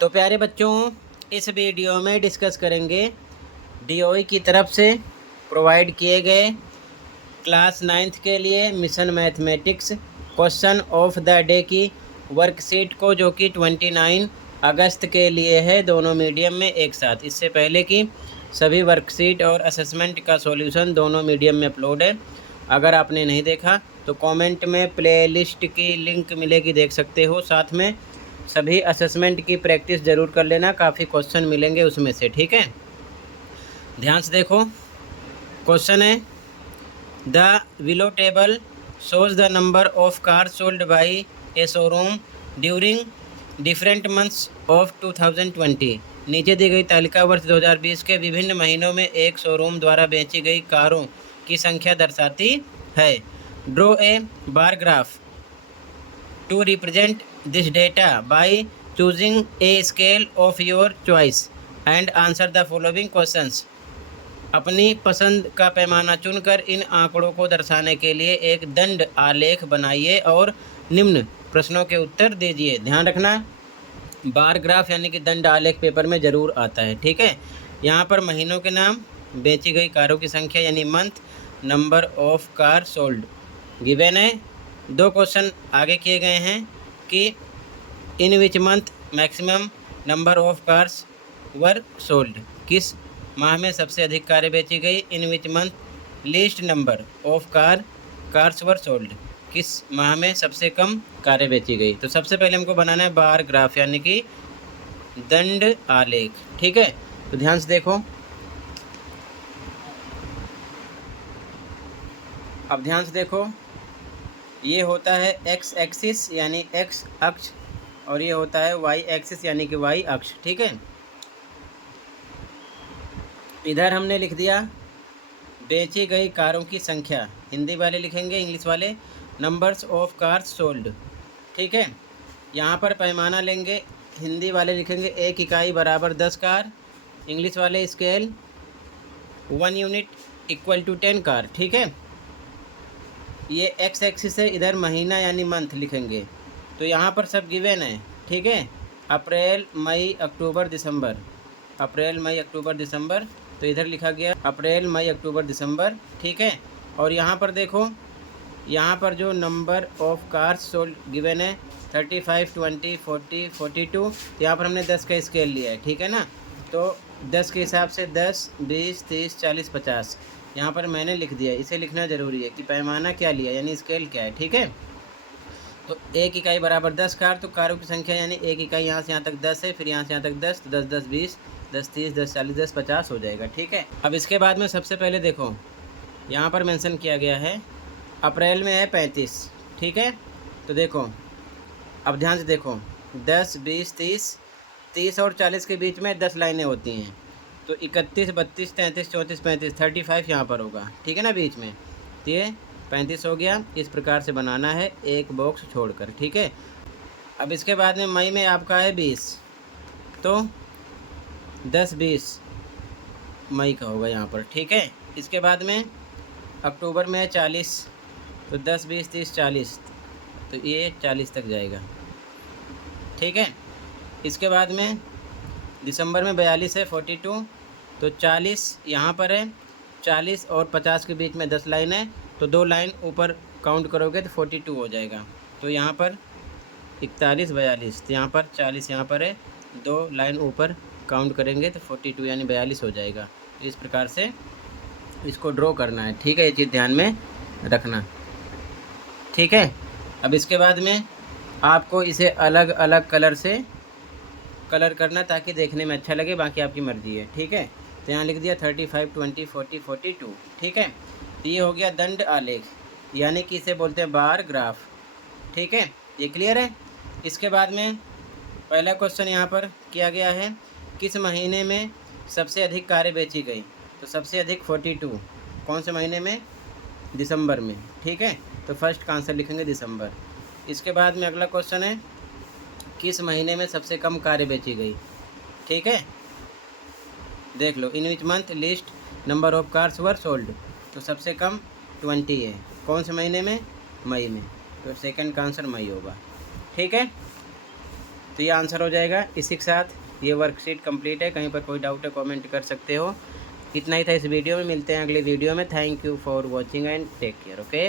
तो प्यारे बच्चों, इस वीडियो में डिस्कस करेंगे डीओई की तरफ से प्रोवाइड किए गए क्लास 9th के लिए mission mathematics question of the day की वर्कशीट को, जो कि 29 अगस्त के लिए है, दोनों मीडियम में एक साथ। इससे पहले कि सभी वर्कशीट और असेसमेंट का सॉल्यूशन दोनों मीडियम में अपलोड है। अगर आपने नहीं देखा तो कमेंट में प्लेलिस्ट की लिंक मिलेगी, देख सकते हो। साथ में सभी असेसमेंट की प्रैक्टिस ज़रूर कर लेना, काफ़ी क्वेश्चन मिलेंगे उसमें से, ठीक है। ध्यान से देखो, क्वेश्चन है the below table shows the number of car sold by A showroom during different months of 2020। नीचे दी गई तालिका वर्ष 2020 के विभिन्न महीनों में एक शोरूम द्वारा बेची गई कारों की संख्या दर्शाती है। Draw a bar graph to represent this data by choosing a scale of your choice and answer the following questions। अपनी पसंद का पैमाना चुनकर इन आंकड़ों को दर्शाने के लिए एक दंड आलेख बनाइए और निम्न प्रश्नों के उत्तर दीजिए। ध्यान रखना, बार ग्राफ यानी कि दंड आलेख पेपर में ज़रूर आता है, ठीक है। यहाँ पर महीनों के नाम, बेची गई कारों की संख्या यानी month, number of car sold given है। दो क्वेश्चन आगे किए गए हैं कि in which month maximum number of cars were sold, किस माह में सबसे अधिक कारें बेची गई। In which month least number of cars were sold, किस माह में सबसे कम कारें बेची गई। तो सबसे पहले हमको बनाना है बार ग्राफ यानी कि दंड आलेख, ठीक है। तो ध्यान से देखो, अब ध्यान से देखो, ये होता है एक्स एक्सिस यानी एक्स अक्ष, और ये होता है वाई एक्सिस यानी कि वाई अक्ष, ठीक है। इधर हमने लिख दिया बेची गई कारों की संख्या, हिंदी वाले लिखेंगे, इंग्लिश वाले नंबर्स ऑफ कार्स सोल्ड, ठीक है। यहाँ पर पैमाना लेंगे, हिंदी वाले लिखेंगे 1 इकाई बराबर 10 कार, इंग्लिश वाले स्केल 1 यूनिट इक्वल टू 10 कार, ठीक है। ये एक्स एक्सिस है, इधर महीना यानी मंथ लिखेंगे। तो यहाँ पर सब गिवन है, ठीक है। अप्रैल मई अक्टूबर दिसंबर, अप्रैल मई अक्टूबर दिसंबर, तो इधर लिखा गया अप्रैल मई अक्टूबर दिसंबर, ठीक है। और यहाँ पर देखो, यहाँ पर जो number of cars sold given है 35, 20, 40, 42, तो यहाँ पर हमने 10 का स्केल लिया है, ठीक है ना। तो 10 के हिसाब से 10, 20, 30, 40, 50 यहाँ पर मैंने लिख दिया। इसे लिखना ज़रूरी है कि पैमाना क्या लिया यानी स्केल क्या है, ठीक है। तो 1 इकाई बराबर 10 कार, तो कारों की संख्या यानी 1 इकाई यहाँ से यहाँ तक 10 है, फिर यहाँ से यहाँ तक 10, 10, 10, 20, 10, 30, 10, 40, 10, 50 हो जाएगा, ठीक है। अब इसके बाद में सबसे पहले देखो, यहाँ पर मेंशन किया गया है अप्रैल में है 35, ठीक है। तो देखो, अब ध्यान से देखो, 10, 20, 30, 30 और 40 के बीच में 10 लाइनें होती हैं, तो 31, 32, 33, 34, 35, 35 यहाँ पर होगा, ठीक है ना, बीच में। तो ये 35 हो गया। इस प्रकार से बनाना है एक बॉक्स छोड़कर, ठीक है। अब इसके बाद में मई में आपका है 20, तो 10, 20 मई का होगा यहाँ पर, ठीक है। इसके बाद में अक्टूबर में है 40, तो 10, 20, 30, 40, तो ये 40 तक जाएगा, ठीक है। इसके बाद में दिसंबर में 42 है 42, तो 40 यहाँ पर है, 40 और 50 के बीच में 10 लाइन है, तो 2 लाइन ऊपर काउंट करोगे तो 42 हो जाएगा। तो यहाँ पर 41, 42, तो यहाँ पर 40 यहाँ पर है, 2 लाइन ऊपर काउंट करेंगे तो 42 यानी 42 हो जाएगा। तो इस प्रकार से इसको ड्रॉ करना है, ठीक है। ये चीज़ ध्यान में रखना, ठीक है। अब इसके बाद में आपको इसे अलग अलग कलर से कलर करना ताकि देखने में अच्छा लगे, बाकी आपकी मर्ज़ी है, ठीक है। तो यहाँ लिख दिया 35, 20, 40, 42, ठीक है। तो ये हो गया दंड आलेख, यानी कि इसे बोलते हैं बार ग्राफ, ठीक है। ये क्लियर है। इसके बाद में पहला क्वेश्चन यहाँ पर किया गया है, किस महीने में सबसे अधिक कारें बेची गई। तो सबसे अधिक 42 कौन से महीने में, दिसंबर में, ठीक है। तो फर्स्ट का आंसर लिखेंगे दिसंबर। इसके बाद में अगला क्वेश्चन है, किस महीने में सबसे कम कारें बेची गई, ठीक है। देख लो, in which month least number of cars were sold, तो सबसे कम 20 है, कौन से महीने में, मई में, तो सेकंड का आंसर मई होगा, ठीक है। तो ये आंसर हो जाएगा। इसी के साथ ये वर्कशीट कंप्लीट है। कहीं पर कोई डाउट है कमेंट कर सकते हो। इतना ही था इस वीडियो में, मिलते हैं अगले वीडियो में। Thank you for watching and take care. Okay.